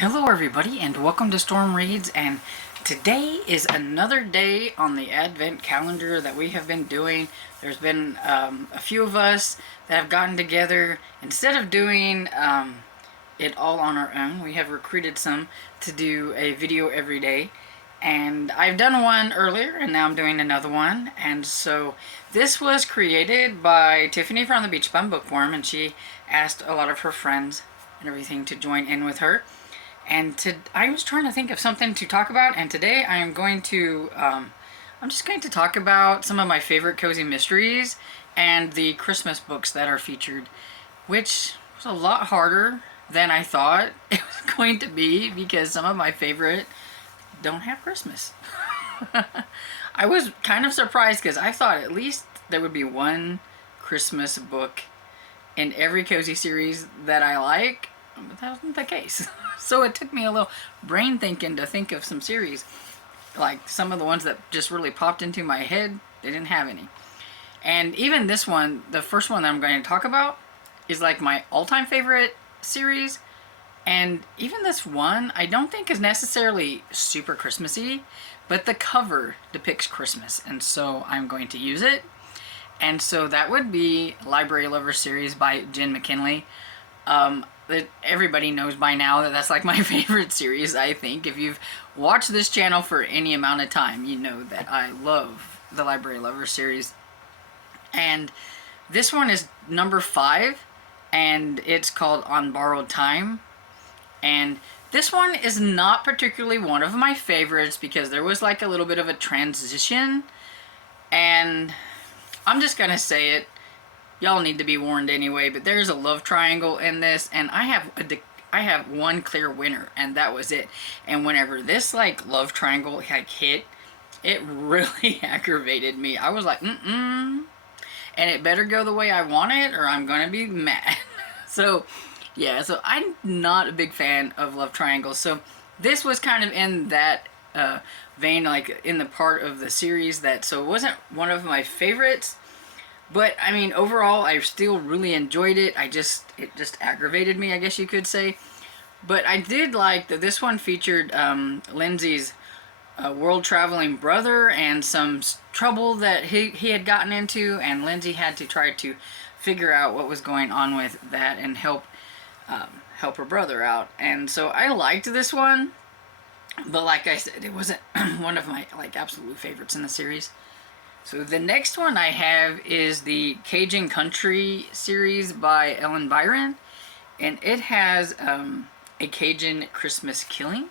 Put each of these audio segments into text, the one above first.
Hello everybody and welcome to Storm Reads, and today is another day on the Advent calendar that we have been doing. There's been a few of us that have gotten together. Instead of doing it all on our own, we have recruited some to do a video every day. And I've done one earlier and now I'm doing another one. And so this was created by Tiffany from the Beach Bum Bookworm, and she asked a lot of her friends and everything to join in with her. And I was trying to think of something to talk about, and today I am going to, I'm just going to talk about some of my favorite cozy mysteries and the Christmas books that are featured, which was a lot harder than I thought it was going to be because some of my favorite don't have Christmas. I was kind of surprised because I thought at least there would be one Christmas book in every cozy series that I like, but that wasn't the case. So it took me a little brain thinking to think of some series. Like some of the ones that just really popped into my head, they didn't have any. And even this one, the first one that I'm going to talk about, is like my all-time favorite series. And even this one, I don't think is necessarily super Christmassy, but the cover depicts Christmas, and so I'm going to use it. And so that would be Library Lover series by Jen McKinley. That everybody knows by now that that's like my favorite series, I think. If you've watched this channel for any amount of time, you know that I love the Library Lover series. And this one is number 5, and it's called On Borrowed Time. And this one is not particularly one of my favorites because there was like a little bit of a transition. And I'm just gonna say it. Y'all need to be warned anyway, but there's a love triangle in this, and I have one clear winner, and that was it. And whenever this like love triangle like hit, it really aggravated me. I was like, and it better go the way I want it or I'm gonna be mad. So yeah, so I'm not a big fan of love triangles, so this was kind of in that vein, like in the part of the series that, so it wasn't one of my favorites. But, I mean, overall, I still really enjoyed it. It just aggravated me, I guess you could say. But I did like that this one featured Lindsay's world-traveling brother and some trouble that he had gotten into, and Lindsay had to try to figure out what was going on with that and help her brother out. And so I liked this one, but like I said, it wasn't one of my like absolute favorites in the series. So the next one I have is the Cajun Country series by Ellen Byron, and it has a Cajun Christmas killing.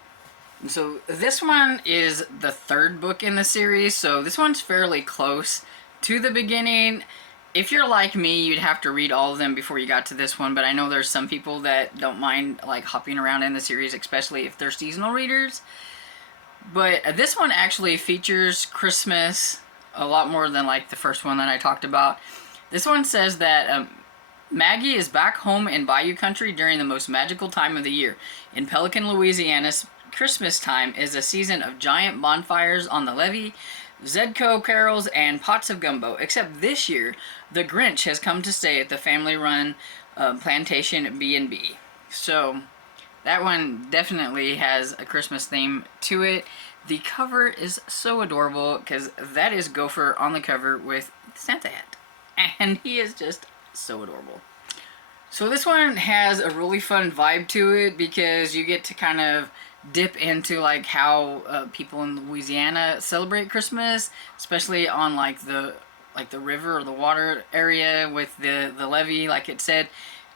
And so this one is the 3rd book in the series, so this one's fairly close to the beginning. If you're like me, you'd have to read all of them before you got to this one, but I know there's some people that don't mind like hopping around in the series, especially if they're seasonal readers. But this one actually features Christmas a lot more than like the first one that I talked about. This one says that Maggie is back home in Bayou Country during the most magical time of the year. In Pelican, Louisiana's Christmas time is a season of giant bonfires on the levee, Zedco carols, and pots of gumbo. Except this year, the Grinch has come to stay at the family-run plantation B&B. So that one definitely has a Christmas theme to it. The cover is so adorable because that is Gopher on the cover with Santa hat. And he is just so adorable. So this one has a really fun vibe to it because you get to kind of dip into like how people in Louisiana celebrate Christmas, especially on like the river or the water area with the levee, like it said.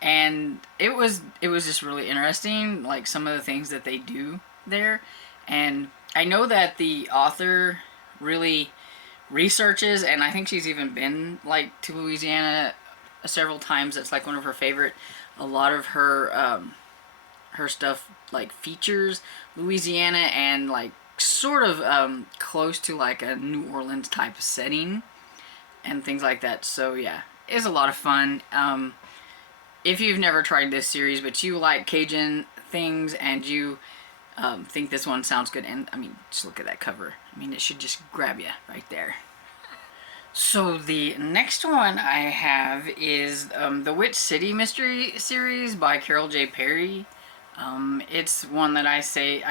And it was just really interesting, like some of the things that they do there. And I know that the author really researches, and I think she's even been like to Louisiana several times. It's like one of her favorite. A lot of her her stuff like features Louisiana and like sort of close to like a New Orleans type of setting and things like that. So yeah, it's a lot of fun. If you've never tried this series but you like Cajun things and you think this one sounds good, and I mean, just look at that cover. I mean, it should just grab you right there. So the next one I have is the Witch City Mystery series by Carol J. Perry. It's one that I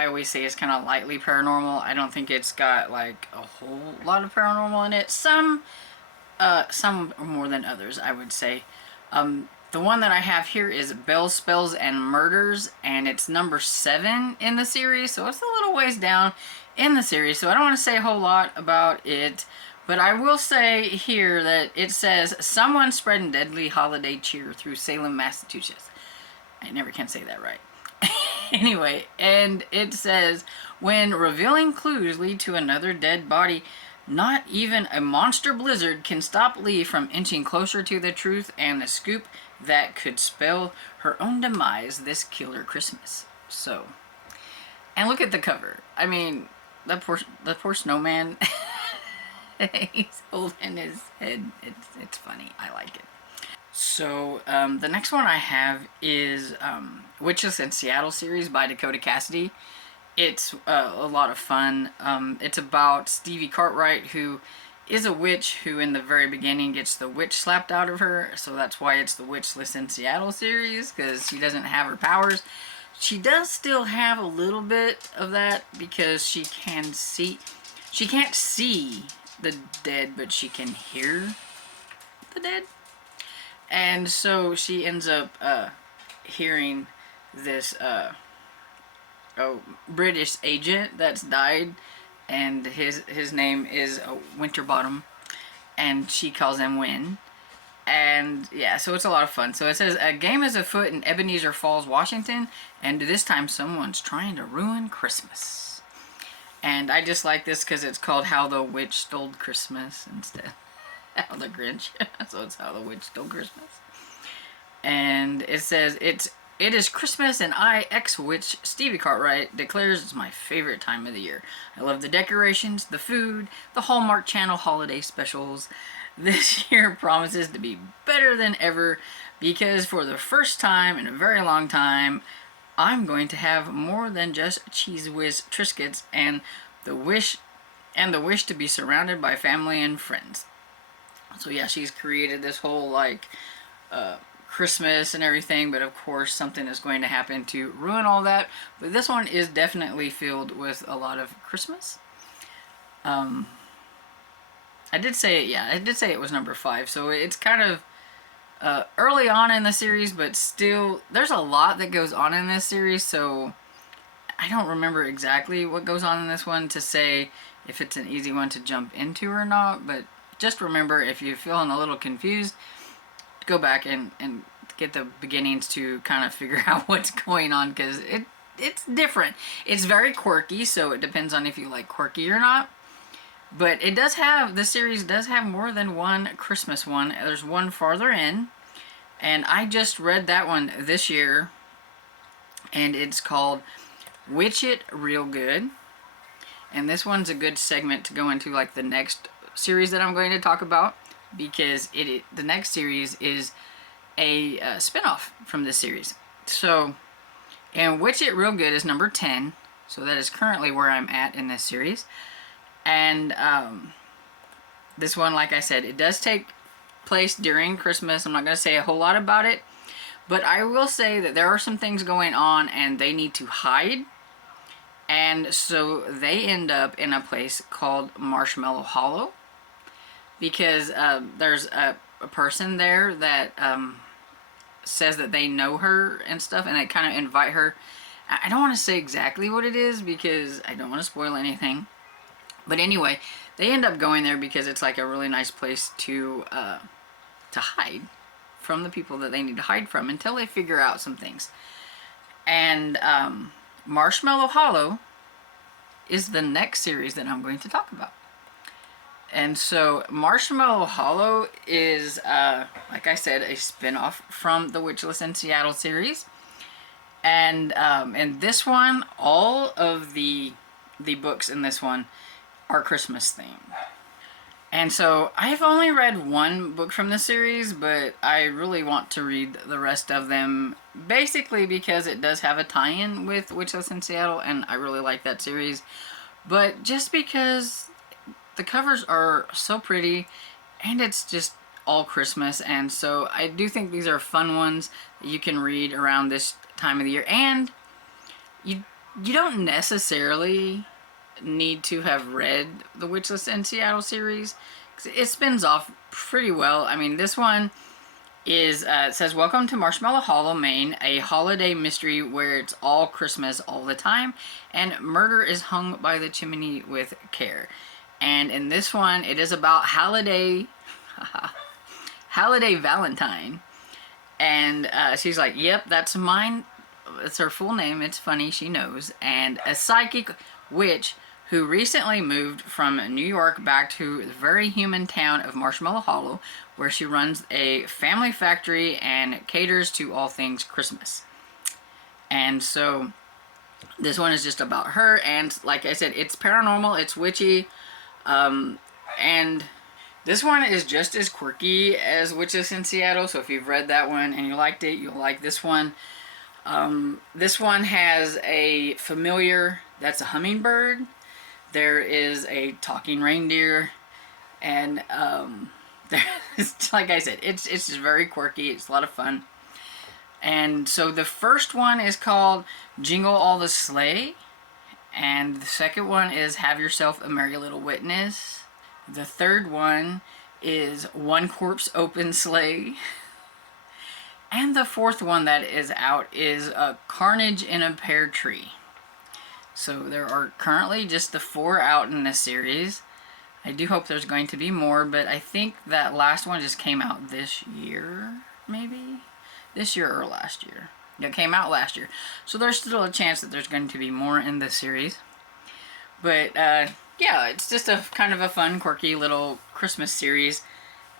always say is kind of lightly paranormal. I don't think it's got like a whole lot of paranormal in it. Some more than others, I would say. The one that I have here is Bells, Spells, and Murders, and it's number 7 in the series, so it's a little ways down in the series, so I don't want to say a whole lot about it, but I will say here that it says, someone spreading deadly holiday cheer through Salem, Massachusetts. I never can say that right. Anyway, and it says, when revealing clues lead to another dead body, not even a monster blizzard can stop Lee from inching closer to the truth and the scoop that could spell her own demise this killer Christmas. So, and look at the cover. I mean, the poor snowman. He's holding his head. It's funny. I like it. So, the next one I have is Witches in Seattle series by Dakota Cassidy. It's a lot of fun. It's about Stevie Cartwright, who is a witch who in the very beginning gets the witch slapped out of her. So that's why it's the Witchless in Seattle series, because she doesn't have her powers. She does still have a little bit of that because she can see. She can't see the dead, but she can hear the dead. And so she ends up hearing this British agent that's died, and his name is Winterbottom, and she calls him Win. And yeah, so it's a lot of fun. So it says, a game is afoot in Ebenezer Falls, Washington, and this time someone's trying to ruin Christmas. And I just like this because it's called How the Witch Stole Christmas instead. How the Grinch. So it's How the Witch Stole Christmas. And it says, it is Christmas, and I, ex-witch Stevie Cartwright, declares it's my favorite time of the year. I love the decorations, the food, the Hallmark Channel holiday specials. This year promises to be better than ever because for the first time in a very long time, I'm going to have more than just Cheese Whiz Triscuits and the wish to be surrounded by family and friends. So yeah, she's created this whole like Christmas and everything, but of course something is going to happen to ruin all that. But this one is definitely filled with a lot of Christmas. I did say it was number 5, so it's kind of early on in the series, but still there's a lot that goes on in this series, so I don't remember exactly what goes on in this one to say if it's an easy one to jump into or not, but just remember, if you're feeling a little confused, go back and get the beginnings to kind of figure out what's going on, because it's different. It's very quirky, so it depends on if you like quirky or not. But the series does have more than one Christmas one. There's one farther in, and I just read that one this year, and it's called Witch It Real Good. And this one's a good segment to go into like the next series that I'm going to talk about, because the next series is a spin-off from this series. So, and Witch It Real Good is number 10, so that is currently where I'm at in this series. And this one, like I said, it does take place during Christmas. I'm not going to say a whole lot about it, but I will say that there are some things going on and they need to hide. And so they end up in a place called Marshmallow Hollow, because there's a person there that says that they know her and stuff, and they kind of invite her. I don't want to say exactly what it is because I don't want to spoil anything. But anyway, they end up going there because it's like a really nice place to hide from the people that they need to hide from until they figure out some things. And Marshmallow Hollow is the next series that I'm going to talk about. And so Marshmallow Hollow is, like I said, a spin-off from the Witchless in Seattle series. And in this one, all of the books in this one are Christmas themed. And so I've only read one book from the series, but I really want to read the rest of them, basically because it does have a tie-in with Witchless in Seattle, and I really like that series. But just because the covers are so pretty, and it's just all Christmas, and so I do think these are fun ones that you can read around this time of the year. And you you don't necessarily need to have read the Witchless in Seattle series. It spins off pretty well. I mean, this one is, it says, "Welcome to Marshmallow Hollow, Maine, a holiday mystery where it's all Christmas all the time, and murder is hung by the chimney with care." And in this one, it is about Halliday, Halliday Valentine. And she's like, "Yep, that's mine." It's her full name. It's funny, she knows. And a psychic witch who recently moved from New York back to the very human town of Marshmallow Hollow, where she runs a family factory and caters to all things Christmas. And so this one is just about her, and like I said, it's paranormal, it's witchy, and this one is just as quirky as Witches in Seattle, so if you've read that one and you liked it, you'll like this one. This one has a familiar that's a hummingbird. There is a talking reindeer, and like I said, it's just very quirky. It's a lot of fun. And so the first one is called Jingle All the Sleigh, and the second one is Have Yourself a Merry Little Witness. The third one is One Corpse Open Sleigh. And the fourth one that is out is Carnage in a Pear Tree. So there are currently just the 4 out in this series. I do hope there's going to be more, but I think that last one just came out this year, maybe? This year or last year. It came out last year. So there's still a chance that there's going to be more in this series. But, yeah, it's just a kind of a fun, quirky little Christmas series.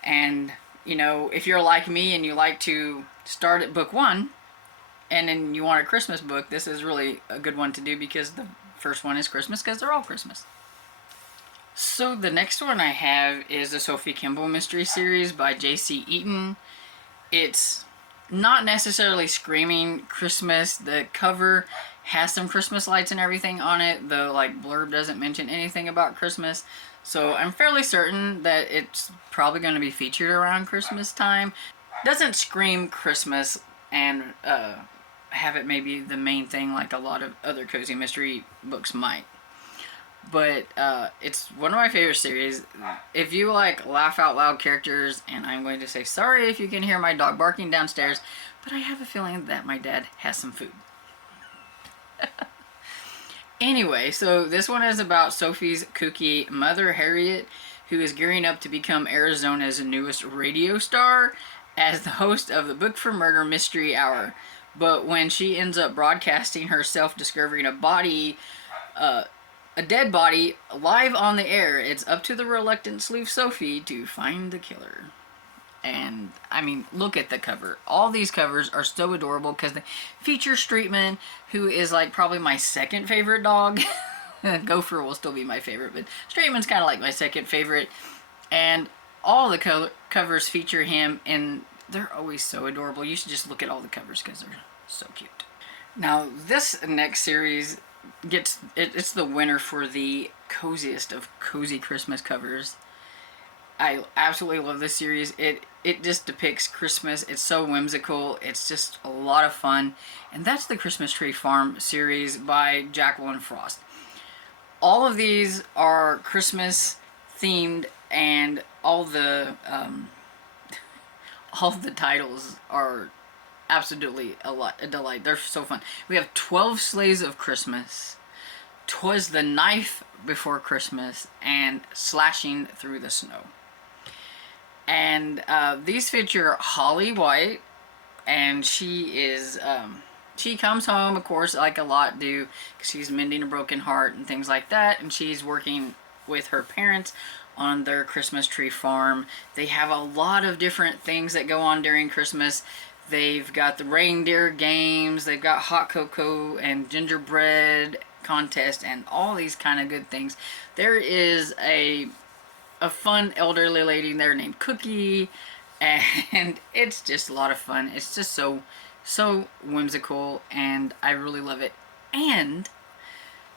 And, you know, if you're like me and you like to start at book 1, and then you want a Christmas book, this is really a good one to do because the first one is Christmas because they're all Christmas. So the next one I have is the Sophie Kimball Mystery Series by J.C. Eaton. It's not necessarily screaming Christmas. The cover has some Christmas lights and everything on it. The blurb doesn't mention anything about Christmas. So I'm fairly certain that it's probably going to be featured around Christmas time. Doesn't scream Christmas and have it maybe the main thing like a lot of other cozy mystery books might. But it's one of my favorite series. If you like laugh out loud characters, and I'm going to say sorry if you can hear my dog barking downstairs, but I have a feeling that my dad has some food. Anyway, so this one is about Sophie's kooky mother, Harriet, who is gearing up to become Arizona's newest radio star as the host of the Book for Murder Mystery Hour. But when she ends up broadcasting herself discovering a dead body live on the air, it's up to the reluctant sleuth Sophie to find the killer. And, I mean, look at the cover. All these covers are so adorable because they feature Streetman, who is like probably my second favorite dog. Gopher will still be my favorite, but Streetman's kind of like my second favorite. And all the covers feature him, and they're always so adorable. You should just look at all the covers because they're so cute. Now, this next series it's the winner for the coziest of cozy Christmas covers. I absolutely love this series. It just depicts Christmas. It's so whimsical. It's just a lot of fun. And that's the Christmas Tree Farm series by Jacqueline Frost. All of these are Christmas themed, and all the titles are absolutely a delight. They're so fun. We have 12 Sleighs of Christmas, 'Twas the Knife Before Christmas, and Slashing Through the Snow. And these feature Holly White, and she comes home, of course, like a lot do, because she's mending a broken heart and things like that, and she's working with her parents on their Christmas tree farm. They have a lot of different things that go on during Christmas. They've got the reindeer games, they've got hot cocoa and gingerbread contest, and all these kind of good things. There is a fun elderly lady there named Cookie, and it's just a lot of fun. It's just so whimsical, and I really love it. And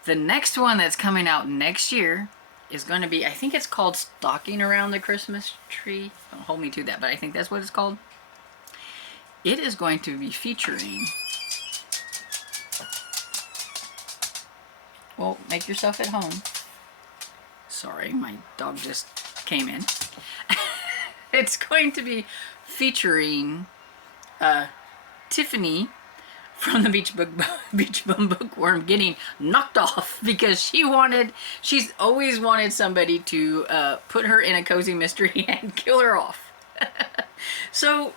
the next one that's coming out next year is going to be, I think it's called Stalking Around the Christmas Tree. Don't hold me to that, but I think that's what it's called. It is going to be featuring Well, make yourself at home. Sorry, my dog just came in. It's going to be featuring Tiffany from the Beach Bum Bookworm getting knocked off because she's always wanted somebody to put her in a cozy mystery and kill her off. So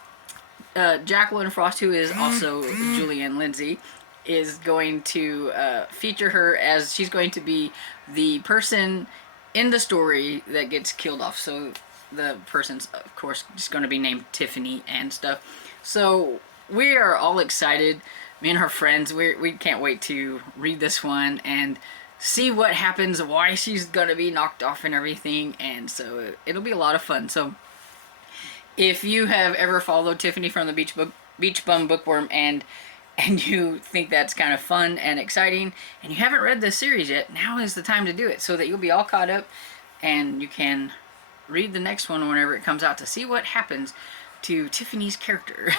Jacqueline Frost, who is also Julianne Lindsay, is going to feature her as she's going to be the person in the story that gets killed off. So the person's, of course, just going to be named Tiffany and stuff. So we are all excited. Me and her friends, we can't wait to read this one and see what happens, why she's going to be knocked off and everything. And so it'll be a lot of fun. So if you have ever followed Tiffany from the Beach Bum Bookworm and you think that's kind of fun and exciting and you haven't read this series yet, now is the time to do it so that you'll be all caught up and you can read the next one whenever it comes out to see what happens to Tiffany's character.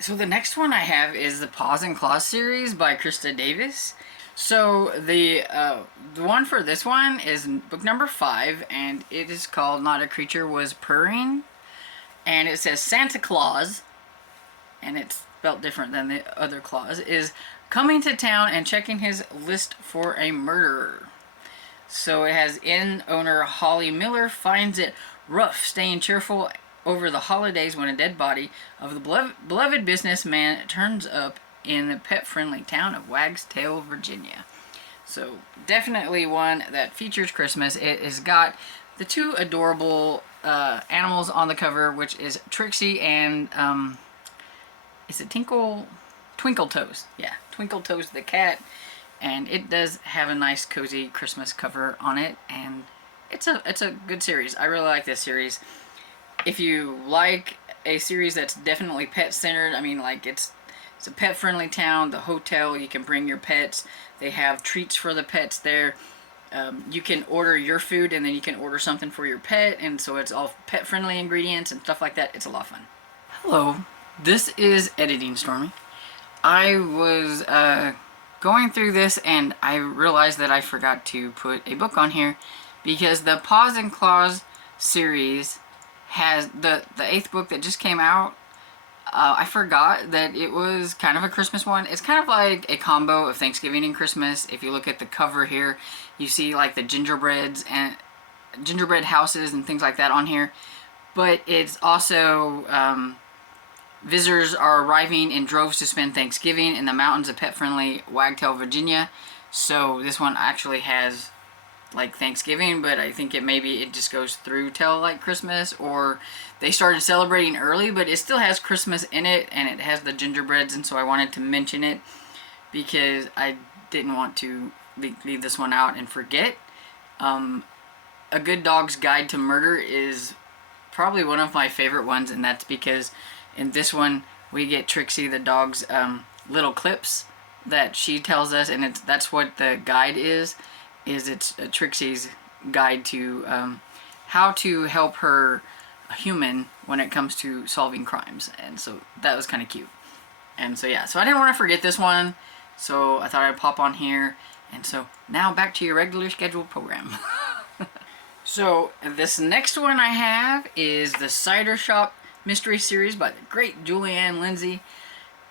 So the next one I have is the Paws and Claws series by Krista Davis. So the one for this one is book number 5, and it is called Not a Creature Was Purring. And it says Santa Claus, and it's spelled different than the other Claus, is coming to town and checking his list for a murderer. So it has inn owner Holly Miller finds it rough staying cheerful over the holidays when a dead body of the beloved businessman turns up in the pet-friendly town of Wagstail, Virginia. So definitely one that features Christmas. It has got the 2 adorable animals on the cover, which is Trixie and is it Twinkle Toes? Yeah, Twinkle Toes the cat. And it does have a nice cozy Christmas cover on it, and it's a good series. I really like this series. If you like a series that's definitely pet centered, I mean, like it's a pet friendly town. The hotel, you can bring your pets. They have treats for the pets there. You can order your food and then you can order something for your pet, and so it's all pet friendly ingredients and stuff like that. It's a lot of fun. Hello, this is Editing Stormy. I was going through this and I realized that I forgot to put a book on here because the Paws and Claws series has the 8th book that just came out. I forgot that it was kind of a Christmas one. It's kind of like a combo of Thanksgiving and Christmas. If you look at the cover here, you see like the gingerbread houses and things like that on here. But it's also visitors are arriving in droves to spend Thanksgiving in the mountains of pet-friendly Wagtail, Virginia. So this one actually has like Thanksgiving, but I think it just goes through till like Christmas, or they started celebrating early, but it still has Christmas in it, and it has the gingerbreads, and so I wanted to mention it because I didn't want to leave this one out and forget. A Good Dog's Guide to Murder is probably one of my favorite ones, and that's because in this one we get Trixie the dog's little clips that she tells us, and that's what the guide is it's Trixie's guide to how to help her human when it comes to solving crimes. And so that was kind of cute. And so yeah, so I didn't want to forget this one, so I thought I'd pop on here. And so now back to your regular scheduled program. So this next one I have is the Cider Shop Mystery Series by the great Julianne Lindsay.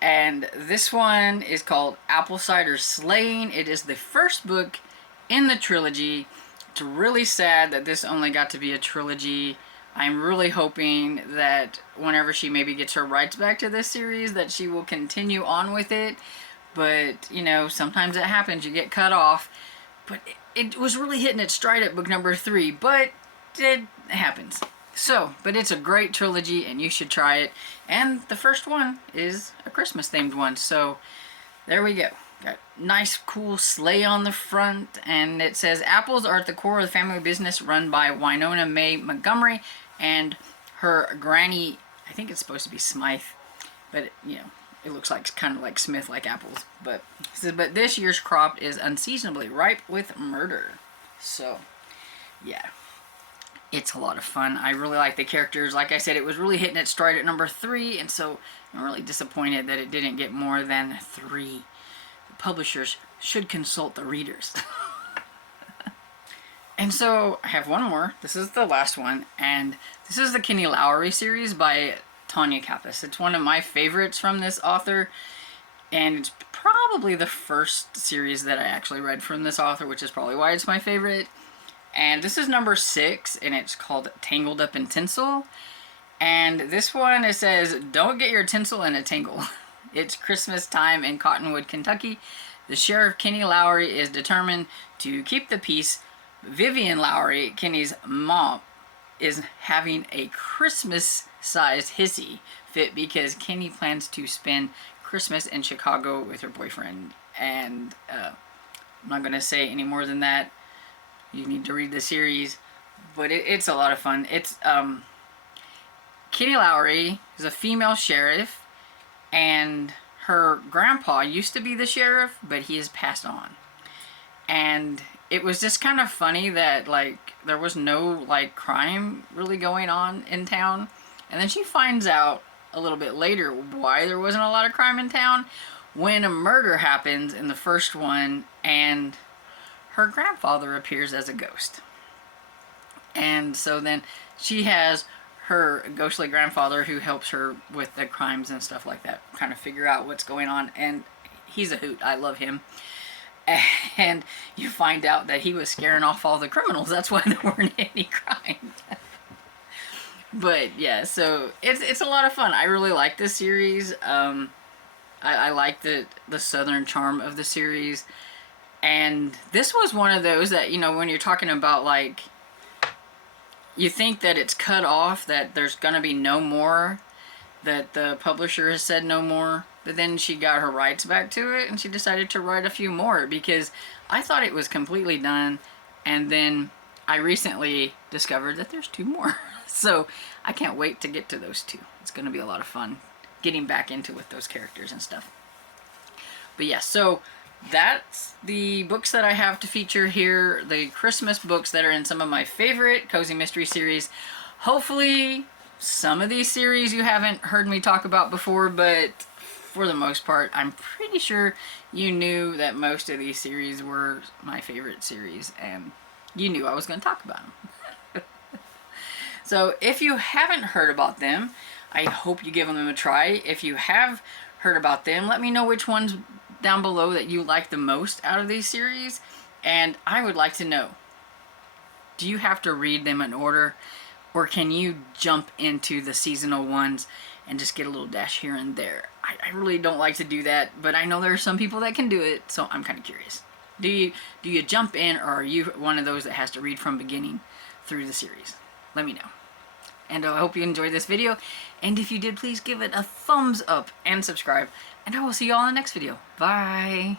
And this one is called Apple Cider Slaying. It is the first book in the trilogy. It's really sad that this only got to be a trilogy. I'm really hoping that whenever she maybe gets her rights back to this series, that she will continue on with it. But, you know, sometimes it happens. You get cut off. But it was really hitting its stride at book number 3. But it happens. So, but it's a great trilogy and you should try it. And the first one is a Christmas themed one. So, there we go. Got nice cool sleigh on the front, and it says apples are at the core of the family business run by Winona May Montgomery and her granny. I think it's supposed to be Smythe, but you know, it looks like kind of like Smith, like apples. But it says, but this year's crop is unseasonably ripe with murder. So yeah, it's a lot of fun. I really like the characters. Like I said, it was really hitting its stride at number 3, and so I'm really disappointed that it didn't get more than 3. Publishers should consult the readers. And so I have one more. This is the last one, and this is the Kenny Lowry series by Tanya Kappas. It's one of my favorites from this author, and it's probably the first series that I actually read from this author, which is probably why it's my favorite. And this is number 6, and it's called Tangled Up in Tinsel. And this one, it says, don't get your tinsel in a tangle. It's Christmas time in Cottonwood, Kentucky. The sheriff, Kenny Lowry, is determined to keep the peace. Vivian Lowry, Kenny's mom, is having a Christmas-sized hissy fit because Kenny plans to spend Christmas in Chicago with her boyfriend. And I'm not going to say any more than that. You need to read the series. But it's a lot of fun. It's Kenny Lowry is a female sheriff, and her grandpa used to be the sheriff, but he has passed on. And it was just kind of funny that, like, there was no, like, crime really going on in town. And then she finds out a little bit later why there wasn't a lot of crime in town when a murder happens in the first one, and her grandfather appears as a ghost. And so then she has her ghostly grandfather who helps her with the crimes and stuff like that, kind of figure out what's going on. And he's a hoot. I love him. And you find out that he was scaring off all the criminals. That's why there weren't any crimes. But yeah, so it's a lot of fun. I really like this series. I like the southern charm of the series. And this was one of those that, you know, when you're talking about, like, you think that it's cut off, that there's going to be no more, that the publisher has said no more. But then she got her rights back to it, and she decided to write a few more, because I thought it was completely done. And then I recently discovered that there's 2 more. So I can't wait to get to those 2. It's going to be a lot of fun getting back into with those characters and stuff. But yeah, so that's the books that I have to feature here. The Christmas books that are in some of my favorite cozy mystery series. Hopefully some of these series you haven't heard me talk about before, but for the most part, I'm pretty sure you knew that most of these series were my favorite series, and you knew I was going to talk about them. So if you haven't heard about them, I hope you give them a try. If you have heard about them, let me know which ones down below that you like the most out of these series. And I would like to know, do you have to read them in order, or can you jump into the seasonal ones and just get a little dash here and there? I really don't like to do that, but I know there are some people that can do it, so I'm kind of curious. Do you jump in, or are you one of those that has to read from beginning through the series? Let me know. And I hope you enjoyed this video, and if you did, please give it a thumbs up and subscribe, and I will see you all in the next video. Bye!